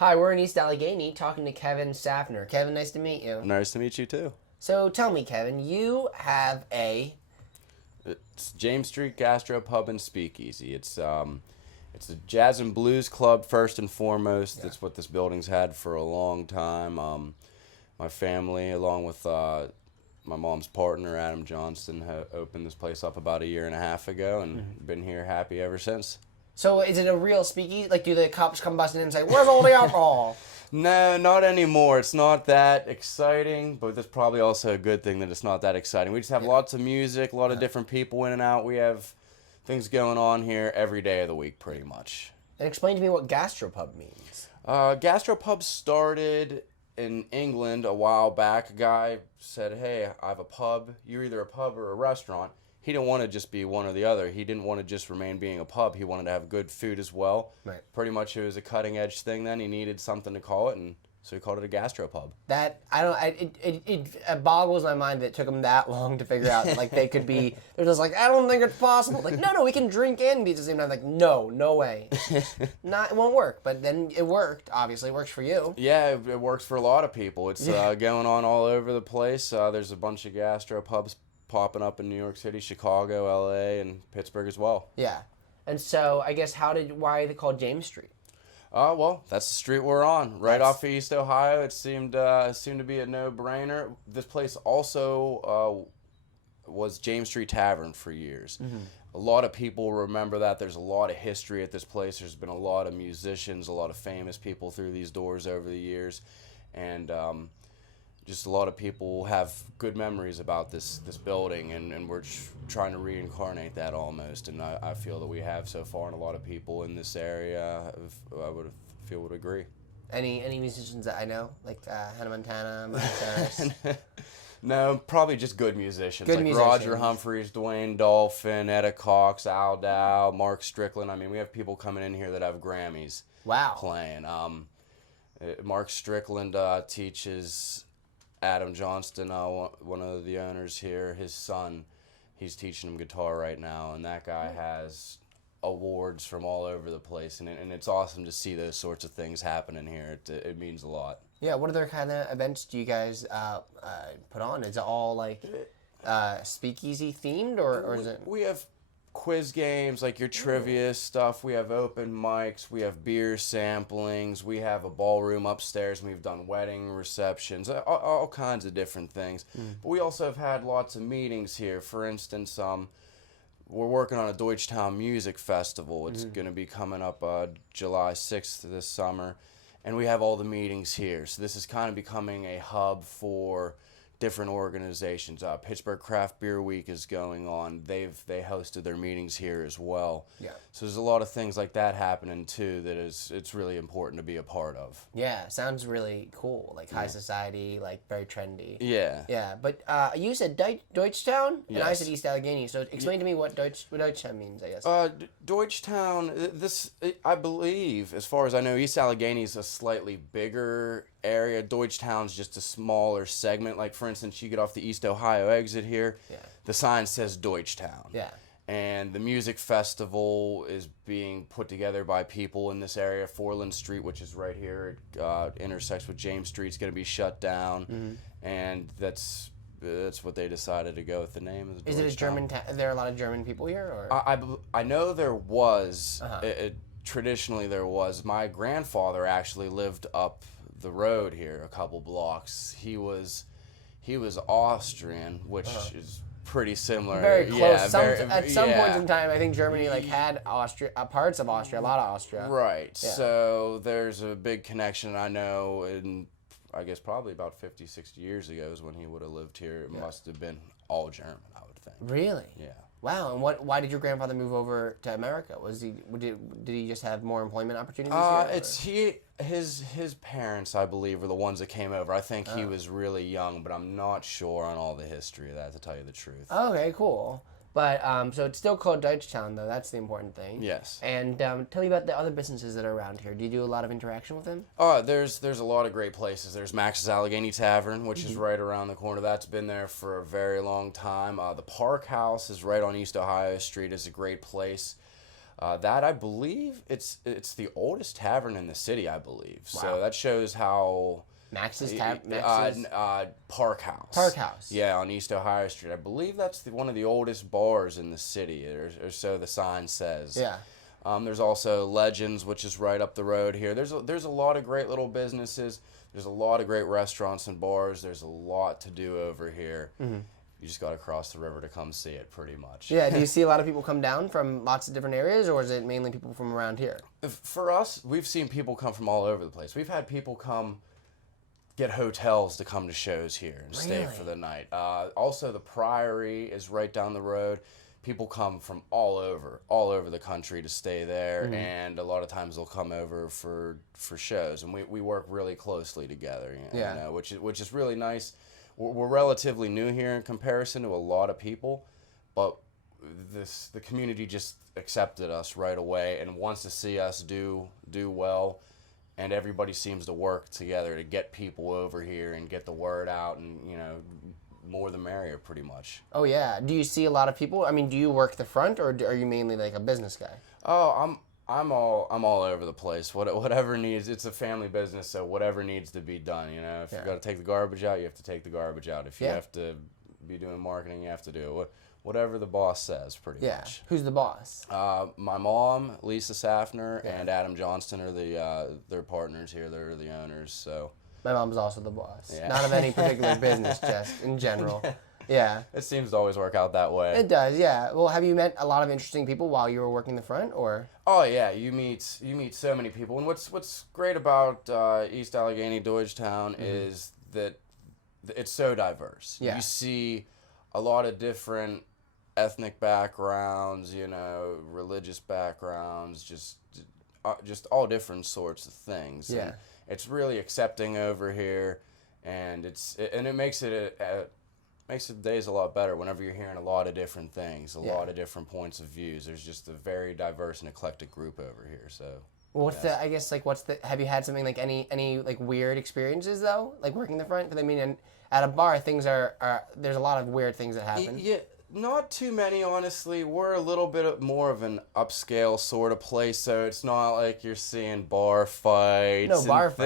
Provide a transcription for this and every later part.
Hi, we're in East Allegheny talking to Kevin Saftner. Kevin, nice to meet you. Nice to meet you too. So tell me, Kevin, you have It's James Street Gastropub and Speakeasy. It's a jazz and blues club first and foremost. Yeah. That's what this building's had for a long time. My family, along with my mom's partner Adam Johnston, opened this place up about a year and a half ago, and been here happy ever since. So is it a real speakeasy? Like, do the cops come busting in and say, "Where's all the alcohol"? No, not anymore. It's not that exciting, but that's probably also a good thing that it's not that exciting. We just have lots of music, a lot of different people in and out. We have things going on here every day of the week, pretty much. And explain to me what gastropub means. Gastropub started in England a while back. A guy said, "Hey, I have a pub. You're either a pub or a restaurant." He didn't want to just be one or the other. He didn't want to just remain being a pub. He wanted to have good food as well. Right. Pretty much it was a cutting edge thing then. He needed something to call it, and so he called it a gastropub. That it boggles my mind that it took them that long to figure out. Like they could be, they're just like, I don't think it's possible. Like, no, we can drink and be at the same time. Like, no way, it won't work. But then it worked. Obviously, it works for you. Yeah, it works for a lot of people. It's going on all over the place. There's a bunch of gastropubs popping up in New York City, Chicago, LA, and Pittsburgh as well. Yeah, and so I guess why are they called James Street? Well, that's the street we're on, right off of East Ohio. It seemed to be a no-brainer. This place also was James Street Tavern for years. Mm-hmm. A lot of people remember that. There's a lot of history at this place. There's been a lot of musicians, a lot of famous people through these doors over the years, and just a lot of people have good memories about this building, and we're trying to reincarnate that almost, and I feel that we have so far, and a lot of people in this area would agree. Any musicians that I know, like Hannah Montana, Miley Cyrus? No, probably just good musicians. Roger Humphreys, Dwayne Dolphin, Etta Cox, Al Dow, Mark Strickland. I mean, we have people coming in here that have Grammys. Wow. Playing. Mark Strickland teaches Adam Johnston, one of the owners here, his son, he's teaching him guitar right now, and that guy has awards from all over the place, and it's awesome to see those sorts of things happening here. It means a lot. Yeah, what other kind of events do you guys put on? Is it all like speakeasy themed, or is it? We have quiz games, like your trivia stuff. We have open mics. We have beer samplings. We have a ballroom upstairs, and we've done wedding receptions, all kinds of different things. But we also have had lots of meetings here. For instance, we're working on a Deutsche Town music festival. It's going to be coming up July 6th this summer, and we have all the meetings here. So this is kind of becoming a hub for different organizations. Pittsburgh Craft Beer Week is going on. They hosted their meetings here as well. Yeah. So there's a lot of things like that happening too that it's really important to be a part of. Yeah, sounds really cool. Like high society, like very trendy. Yeah. Yeah, but you said Deutsche Town, and I Yes. said East Allegheny. So explain to me what Deutsche Town means, I guess. Deutsche Town, I believe, as far as I know, East Allegheny is a slightly bigger area. Deutsche Town's just a smaller segment. Like, for instance, you get off the East Ohio exit here, the sign says Deutsche Town. Yeah. And the music festival is being put together by people in this area. Foreland Street, which is right here, intersects with James Street, is going to be shut down, and that's what they decided to go with the name. Is it a German town? Are there a lot of German people here, or? I know there was. Traditionally, there was. My grandfather actually lived up the road here, a couple blocks. He was Austrian, which is pretty similar. Very close. Yeah, at some point in time, I think Germany had Austria, parts of Austria, a lot of Austria. Right. Yeah. So there's a big connection. I know I guess probably about 50, 60 years ago is when he would have lived here. It must have been all German, I would think. Really? Yeah. Wow. And why did your grandfather move over to America? Did he just have more employment opportunities here? His parents, I believe, were the ones that came over. I think he was really young, but I'm not sure on all the history of that, to tell you the truth. Okay, cool. But so it's still called Deutsche Town, though. That's the important thing. Yes. And tell me about the other businesses that are around here. Do you do a lot of interaction with them? There's a lot of great places. There's Max's Allegheny Tavern, which is right around the corner. That's been there for a very long time. The Park House is right on East Ohio Street. It's a great place. That I believe it's the oldest tavern in the city, I believe. Wow. So that shows how. Max's Park House. Park House. Yeah, on East Ohio Street. I believe that's one of the oldest bars in the city, or so the sign says. Yeah. There's also Legends, which is right up the road here. There's a lot of great little businesses. There's a lot of great restaurants and bars. There's a lot to do over here. Mm-hmm. You just got to cross the river to come see it, pretty much. Yeah. Do you see a lot of people come down from lots of different areas, or is it mainly people from around here? For us, we've seen people come from all over the place. We've had people get hotels to come to shows here and stay for the night. Also, the Priory is right down the road. People come from all over the country to stay there, and a lot of times they'll come over for shows, and we work really closely together. You know, which is really nice. We're relatively new here in comparison to a lot of people, but the community just accepted us right away and wants to see us do well. And everybody seems to work together to get people over here and get the word out, and more the merrier, pretty much. Oh yeah. Do you see a lot of people? I mean, do you work the front, or are you mainly like a business guy? Oh, I'm all over the place. Whatever needs. It's a family business, so whatever needs to be done. If you got to take the garbage out, you have to take the garbage out. If you have to be doing marketing, you have to do it. Whatever the boss says, pretty much. Who's the boss? My mom, Lisa Saftner, and Adam Johnston are their partners here. They're the owners. So my mom's also the boss. Yeah. Not of any particular business, just in general. Yeah. It seems to always work out that way. It does, yeah. Well, have you met a lot of interesting people while you were working the front, or? Oh yeah, you meet so many people, and what's great about East Allegheny, Deutsche Town is that it's so diverse. Yeah. You see a lot of different ethnic backgrounds, religious backgrounds, just all different sorts of things. Yeah. And it's really accepting over here, and it makes makes the days a lot better whenever you're hearing a lot of different things, a lot of different points of views. There's just a very diverse and eclectic group over here. So. Well, have you had something like any like weird experiences though, like working the front? Because I mean, at a bar, things are there's a lot of weird things that happen. Yeah. Not too many, honestly. We're a little bit more of an upscale sort of place, so it's not like you're seeing bar fights and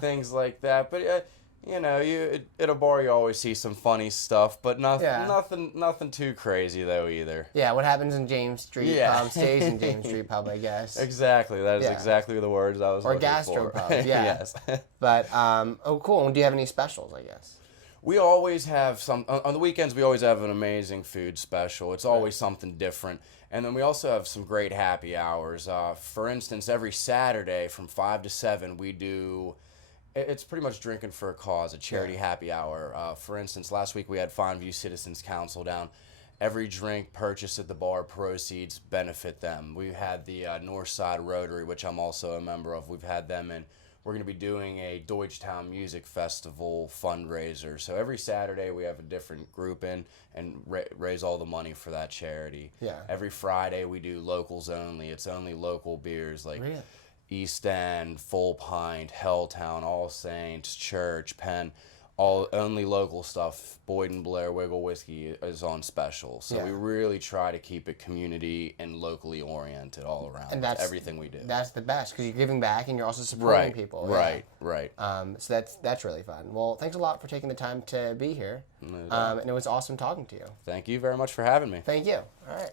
things like that. But at a bar you always see some funny stuff, but nothing too crazy though either. Yeah, what happens in James Street Pub stays in James Street Pub, I guess. Exactly, that is exactly the words I was looking for. Or gastropub, yeah. Yes. But oh, cool. And do you have any specials? I guess. We always have on the weekends. We always have an amazing food special. It's always something different. And then we also have some great happy hours. For instance, every Saturday from 5 to 7, we do. It's pretty much drinking for a cause, a charity happy hour. For instance, last week we had Fondview Citizens Council down. Every drink purchased at the bar, proceeds benefit them. We had the Northside Rotary, which I'm also a member of. We've had them in. We're going to be doing a Deutsche Town Music Festival fundraiser. So every Saturday we have a different group in and raise all the money for that charity. Yeah. Every Friday we do locals only. It's only local beers like East End, Full Pint, Helltown, All Saints, Church, Penn. Only local stuff. Boyd and Blair Wiggle Whiskey is on special. So we really try to keep it community and locally oriented all around. And that's everything we do. That's the best because you're giving back and you're also supporting people. Right. So that's really fun. Well, thanks a lot for taking the time to be here. And it was awesome talking to you. Thank you very much for having me. Thank you. All right.